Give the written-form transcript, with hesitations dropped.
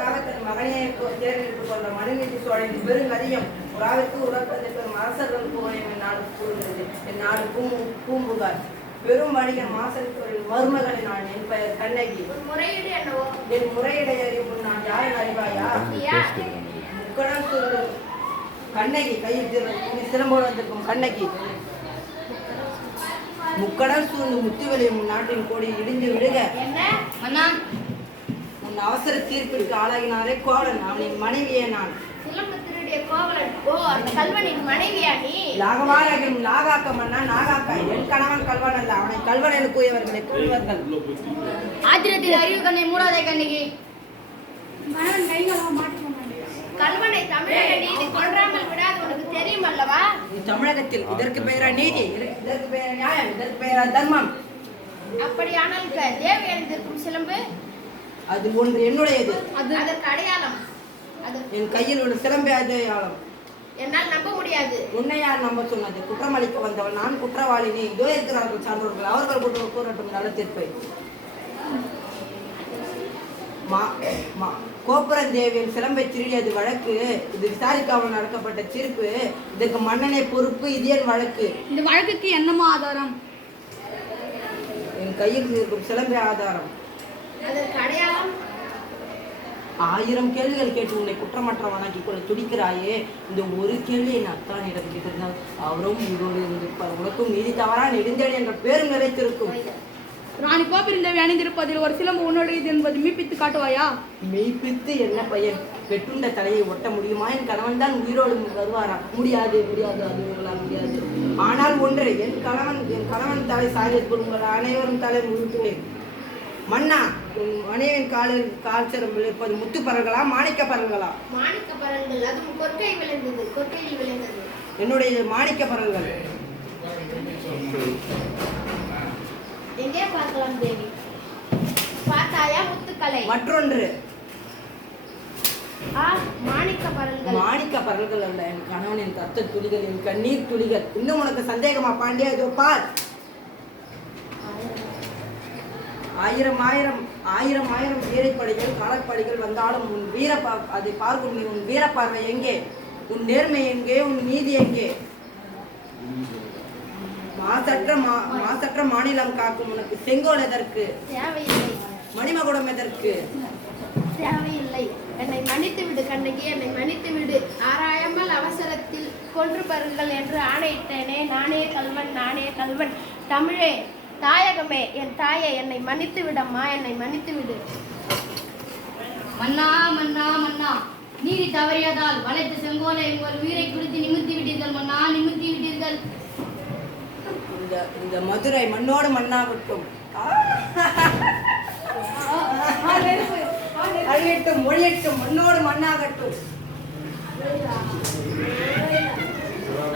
அதற்காக தன் மகனையை தேர்ந்தெடுத்துக் கொண்ட மனுநீதி சோழனின் பெருங்கதியம் உறாவிற்கு உடற்பதற்கு அரசர்கள் புகழையும் என் நாடு கூறுகிறது. என் நாடு பூம்புகார் பெரும் வணிகர் மாசலித்தோரின் மருமகளை நான். என் பெயர் கண்ணகி. என் முறையிடை அறிவும் நான் யாரை அறிவாயா? முக்கடன் சூழ்ந்து கண்ணகி கையில் சிலம்போடு வந்திருக்கும் கண்ணகி. முக்கடன் சூழ்ந்து முத்துவெளியும் நாட்டின் கோடி இடிந்து விடுக. உன் அவசர தீர்ப்பிற்கு ஆளாகினாரே கோவலன், அவனின் மனைவியே நான். நாகாக்க மன்னா நாகாக்கா. என் கணவன் கல்வன் அல்ல, அவனை கல்வன் என கூறியவர்களை கொள்வார்கள். ஆத்திரத்தில் அறிவு கண்ணை மூடாதே கண்ணகி. கல்வனை தமிழக நீதி கொன்றாமல் விடாது உனக்கு தெரியும் அல்லவா? தமிழகத்தில் இதற்கு பெயரா நீதி, இதற்கு பெயரா நியாயம், இதற்கு பெயரா தர்மம். அப்படியானால் தேவி அணிந்திருக்கும் சிலம்பு அது ஒன்று என்னுடையது. அதற்கு அடையாளம் என் கையில் உள்ள சிலம்பே அடையாளம். என்னால் நம்ப முடியாது. உன்னை யார் நம்ப சொன்னது? குற்றமளிக்க வந்தவன் நான், குற்றவாளி நீ. இதோ இருக்கிறார்கள் சான்றோர்கள், அவர்கள் கூறட்டும் நல்ல தீர்ப்பை. கோபுரந்தேவியின் சிலம்பை திருடியது வழக்கு. இது விசாரிக்காமல் நடக்கப்பட்ட தீர்ப்பு. இதற்கு மன்னனை பொறுப்பு. இது என் வழக்கு. இந்த வழக்குக்கு என்னமா ஆதாரம்? என் கையில் இருக்கும் சிலம்பே ஆதாரம். அதற்கு அடையாளம்? 1000 கேள்விகள் கேட்டு உன்னை குற்றமற்றவனாக்கி கொள்ள துடிக்கிறாயே, இந்த ஒரு கேள்வி என் அத்தானிடம் கேட்டிருந்தால் அவரும் உயிரோடு இருந்திருப்பார். உனக்கும் நீதி தவறா நெடுந்தேடி என்ற பேரும் நிலைத்திருக்கும். ராணி கோபுரந்தேவி அணிந்திருப்பதில் ஒரு சிலம்பு உன்னுடையது என்பது மெய்ப்பித்து காட்டுவாயா? மெய்ப்பித்து என்ன பயன்? பெற்றுண்ட தலையை ஒட்ட முடியுமா? என் கணவன் தான் உயிரோடு வருவாரா? முடியாது, முடியாது, அது உங்களால் முடியாது. ஆனால் ஒன்று, என் கணவன் தலை சாய்வதற்கு உங்கள் அனைவரும் தலை முழுக்குவேன். மன்னா, உன் மனைவியின் கால் சிறம்பில் இருப்பது முத்து பரல்களா மாணிக்க பரல்களா? மாணிக்க பரல்கள். அதுவும் கொற்கையில் விளைந்தது. என்னுடைய மாணிக்க பரல்கள். எங்கே பார்க்கலாம் தேவி? பார்த்தாயா முத்துக்களை? மற்றொன்று மாணிக்க பரல்கள். மாணிக்க பரல்கள் அல்ல, என் கணவனின் ரத்த துளிகள், என் கண்ணீர் துளிகள். இன்னும் உனக்கு சந்தேகமா பாண்டியா? இதோ பார். 1000 வீரப்படைகள் காலப்படைகள் வந்தாலும் உன் அதை பார்க்கும் உன் வீரப்பார்வை எங்கே? உன் நேர்மை எங்கே? உன் நீதி எங்கே? மாசற்ற மாநிலம் காக்கும் உனக்கு செங்கோல் எதற்கு? தேவையில்லை. மணிமகுடம் எதற்கு? தேவையில்லை. என்னை மன்னித்து விடு கண்ணகி, என்னை மன்னித்து விடு. ஆராயாமல் அவசரத்தில் கொன்று பாருங்கள் என்று ஆணையிட்டேனே, நானே கல்வன். தமிழே, தாயகமே, என் தாயை, என்னை மன்னித்து விடம்மா, என்னை மன்னித்து விடு. மன்னா, நீதி தவறியதால் வளைத்த செங்கோலை உங்கள் உயிரை குறித்து நிமித்தி விட்டீர்கள் மன்னா, நிமித்தி விட்டீர்கள். இந்த மதுரை மண்ணோடு மண்ணாகட்டும், அழியட்டும், ஒழியட்டும், மண்ணோடு மண்ணாகட்டும்.